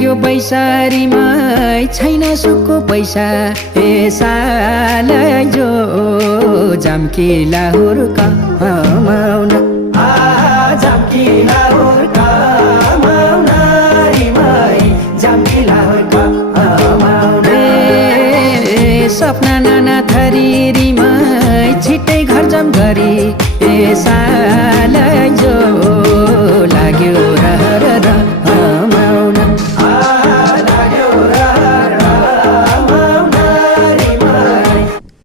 लाग्यो बैसारीमा छैन सुखको पैसा ए साल जो जाम्की लाहुर कमाउन जाम्की लाहुर कमाउन रिमाई जाम्की लाहुर कमाउन सपना नाना थरी रिमाई छिट्टै घर जाम गरी ए साल जो लाग्यो रहर